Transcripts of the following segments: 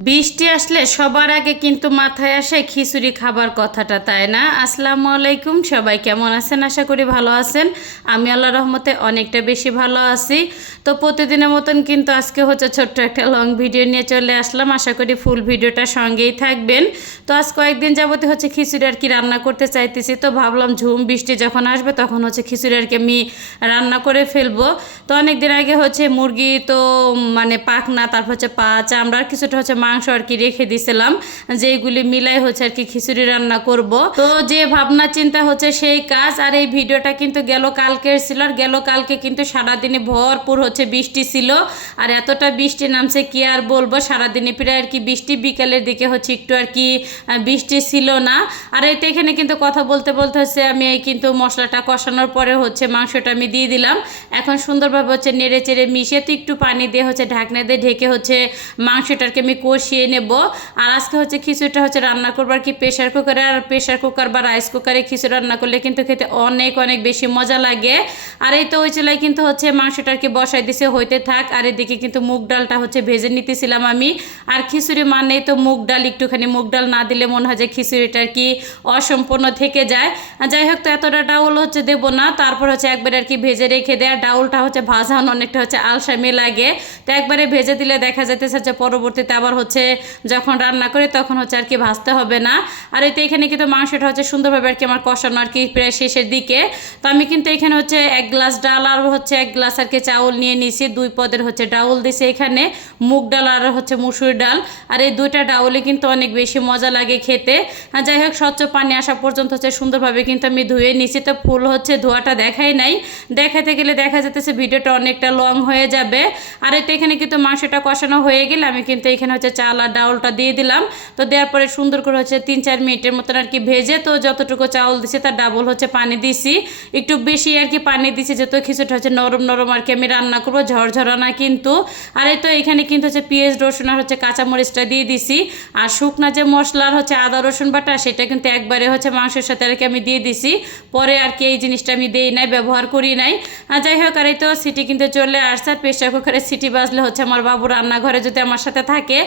বৃষ্টি আসলে সবার আগে কিন্তু মাথায় আসে খিচুড়ি খাবার কথাটা, তাই না? আসসালামু আলাইকুম, সবাই কেমন আছেন? আশা করি ভালো আছেন। আমি আল্লাহর রহমতে অনেকটা বেশি ভালো আছি। তো প্রতিদিনের মতন কিন্তু আজকে হচ্ছে ছোট্ট একটা লং ভিডিও নিয়ে চলে আসলাম। আশা করি ফুল ভিডিওটা সঙ্গেই থাকবেন। তো আজ কয়েকদিন যাবতে হচ্ছে খিচুড়ি আর কি রান্না করতে চাইতেছি, তো ভাবলাম ঝুম বৃষ্টি যখন আসবে তখন হচ্ছে খিচুড়ি আর কি আমি রান্না করে ফেলবো। তো অনেক দিন আগে হচ্ছে মুরগি তো মানে পাখনা, তারপর হচ্ছে পা, চামড়ার কিছুটা হচ্ছে মাংস আর কি রেখে দিছিলাম, যেগুলি মিলাই হচ্ছে আর কি খিচুড়ি রান্না করব। তো যে ভাবনা চিন্তা হচ্ছে সেই কাজ। আর এই ভিডিওটা কিন্তু গেল কালকের ছিল, আর গেল কালকে কিন্তু সারাদিনে ভরপুর হচ্ছে বৃষ্টি ছিল। আর এতটা বৃষ্টি নামছে কি আর বলবো, সারাদিনে প্রায় আর কি বৃষ্টি, বিকালের দিকে হচ্ছে একটু আর কি বৃষ্টি ছিল না। আর এই তো এখানে কিন্তু কথা বলতে বলতে হচ্ছে আমি এই কিন্তু মশলাটা কষানোর পরে হচ্ছে মাংসটা আমি দিয়ে দিলাম। এখন সুন্দরভাবে হচ্ছে নেড়ে চেড়ে মিশিয়ে তো একটু পানি দিয়ে হচ্ছে ঢাকনা দিয়ে ঢেকে হচ্ছে মাংসটাকে আমি কষিয়ে নেব। আর আজকে হচ্ছে খিচুড়িটা হচ্ছে রান্না করবো আর কি প্রেশার কুকারে। আর প্রেশার কুকার বা রাইস কুকারে খিচুড়ি রান্না করলে কিন্তু খেতে অনেক অনেক বেশি মজা লাগে। আর এই তো ওই চুলায় কিন্তু হচ্ছে মাংসটা আর কি বসাই দিছে হইতে থাক। আর এদিকে কিন্তু মুগ ডালটা হচ্ছে ভেজে নিতেছিলাম আমি। আর খিচুড়ি মানেই তো মুগ ডাল, একটুখানি মুগ ডাল না দিলে মনে হয় যে খিচুড়িটা আর কি অসম্পূর্ণ থেকে যায়। যাই হোক, তো এতটা ডাউল হচ্ছে দেবো না, তারপর হচ্ছে একবারে আর কি ভেজে রেখে দেয়। আর ডাউলটা হচ্ছে ভাজানো অনেকটা হচ্ছে আলসামি লাগে, তো একবারে ভেজে দিলে দেখা যাইতেছে যে পরবর্তীতে আবার হচ্ছে যখন রান্না করি তখন হচ্ছে আর কি ভাজতে হবে না। আর এতে এখানে কিন্তু মাংসটা হচ্ছে সুন্দরভাবে আর কি আমার কষানো আর কি প্রায় শেষের দিকে। তো আমি কিন্তু এখানে হচ্ছে 1 গ্লাস ডাল আর হচ্ছে 1 গ্লাস আর কি চাউল নিয়ে নিছি, 2 পদের হচ্ছে ডাউল দিছি এখানে, মুগ ডাল আর হচ্ছে মুসুর ডাল। আর এই দুইটা ডাউলে কিন্তু অনেক বেশি মজা লাগে খেতে। যাই হোক, স্বচ্ছ পানি আসা পর্যন্ত হচ্ছে সুন্দরভাবে কিন্তু আমি ধুয়ে নিছি। তো ফুল হচ্ছে ধোয়াটা দেখাই নাই, দেখাতে গেলে দেখা যেতেছে ভিডিওটা অনেকটা লং হয়ে যাবে। আর এতে এখানে কিন্তু মাংসটা কষানো হয়ে গেলে আমি কিন্তু এখানে হচ্ছে চাল আর ডাউলটা দিয়ে দিলাম। তো দেওয়ার পরে সুন্দর করে হচ্ছে 3-4 মিনিটের মতন আর কি ভেজে, তো যতটুকু চাউল দিছি তার ডাবল হচ্ছে পানি দিছি, একটু বেশি আর কি পানি দিছি, যেহেতু খিচুড়িটা হচ্ছে নরম নরম আর কি আমি রান্না করবো, ঝরঝরা না কিন্তু। আর এই তো এখানে কিন্তু হচ্ছে পেঁয়াজ রসুন আর হচ্ছে কাঁচামরিচটা দিয়ে দিছি। আর শুকনা যে মশলার হচ্ছে আদা রসুন বাটা, সেটা কিন্তু একবারে হচ্ছে মাংসের সাথে আর কি আমি দিয়ে দিছি, পরে আর কি এই জিনিসটা আমি দেই নাই, ব্যবহার করি নাই। আর যাই হোক, আর এই তো সিটি কিন্তু চলে আসছে। আর প্রেশার কুকারে সিটি বাজলে হচ্ছে আমার বাবু রান্নাঘরে যদি আমার সাথে থাকে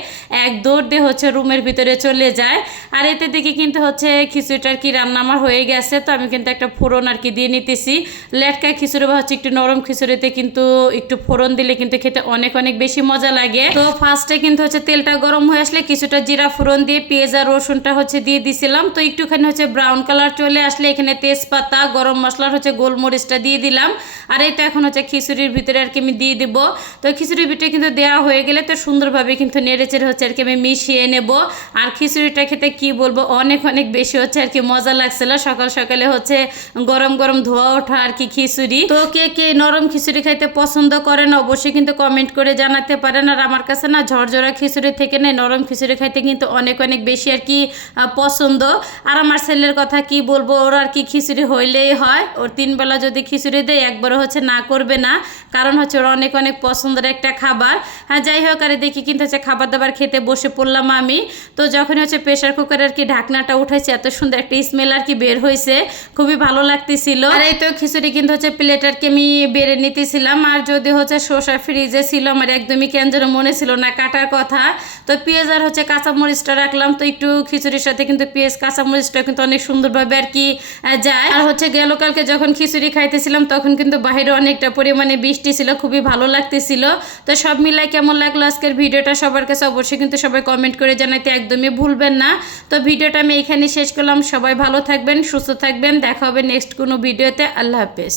এক দৌড় দিয়ে হচ্ছে রুমের ভিতরে চলে যায়। আর এতে দেখি কিন্তু হচ্ছে খিচুড়িটার কি রান্না আমার হয়ে গেছে। তো আমি কিন্তু একটা ফোড়ন আর কি দিয়ে নিতেছি। লেটকা খিচুড়ি বা হচ্ছে একটু নরম খিচুড়িতে কিন্তু একটু ফোড়ন দিলে কিন্তু খেতে অনেক অনেক বেশি মজা লাগে। তো ফার্স্টে কিন্তু হচ্ছে তেলটা গরম হয়ে আসলে কিছুটা জিরা ফোড়ন দিয়ে পেঁয়াজ আর রসুনটা হচ্ছে দিয়ে দিছিলাম। তো একটুখানি হচ্ছে ব্রাউন কালার চলে আসলে এখানে তেজপাতা, গরম মশলার হচ্ছে গোলমরিচটা দিয়ে দিলাম। আর এই তো এখন হচ্ছে খিচুড়ির ভিতরে আর কি আমি দিয়ে দিব। তো খিচুড়ির ভিতরে কিন্তু দেওয়া হয়ে গেলে তো সুন্দরভাবে কিন্তু নেড়েচেড়ে হচ্ছে আর কি আমি মিশিয়ে নেব। আর খিচুড়িটা খেতে কি বলবো, অনেক অনেক বেশি হচ্ছে আর কি মজা লাগছিল। সকাল সকালে হচ্ছে গরম গরম ধোয়া ওঠা আর কি খিচুড়ি। তো কে কে নরম খিচুড়ি খাইতে পছন্দ করেন অবশ্যই কিন্তু কমেন্ট করে জানাতে পারেন। আর আমার কাছে না ঝরঝরা খিচুড়ি থেকে না নরম খিচুড়ি খাইতে কিন্তু অনেক অনেক বেশি আর কি পছন্দ। আর আমার ছেলের কথা কি বলবো, ওর আর কি খিচুড়ি হইলেই হয়, ওর 3 বেলা যদি খিচুড়ি দেয় একবারও হচ্ছে না করবে না, কারণ হচ্ছে ওর অনেক অনেক পছন্দের একটা খাবার। হ্যাঁ, যাই হোক, আর দেখি কিন্তু হচ্ছে খাবার দাবার খেতে বসে পড়লাম আমি। তো যখন হচ্ছে প্রেশার কুকারের আর কি ঢাকনাটা উঠেছে, এত সুন্দর একটা স্মেল আর কি বের হয়েছে, খুবই ভালো লাগতেছিল। আর এই তো খিচুড়ি কিন্তু হচ্ছে প্লেট আর কি আমি বেড়ে নিতেছিলাম। আর যদি হচ্ছে শসা ফ্রিজে ছিল, আমার একদমই কেন যেন মনে ছিল না কাটার কথা। তো পেঁয়াজ আর হচ্ছে কাঁচামরিচটা রাখলাম। তো একটু খিচুড়ির সাথে কিন্তু পেঁয়াজ কাঁচামরিচটা কিন্তু অনেক সুন্দরভাবে আর কি যায়। আর হচ্ছে গেল কালকে যখন খিচুড়ি খাইতেছিলাম তখন কিন্তু বাইরে অনেকটা পরিমাণে বৃষ্টি ছিল, খুবই ভালো লাগতেছিল। তো সব মিলাই কেমন লাগলো আজকের ভিডিওটা সবার কাছে অবশ্যই কিন্তু সবাই কমেন্ট করে জানাইতে একদমই ভুলবেন না। তো ভিডিওটা আমি এখানে শেষ করলাম। সবাই ভালো থাকবেন, সুস্থ থাকবেন, দেখা হবে নেক্সট কোনো ভিডিওতে। আল্লাহ হাফেজ।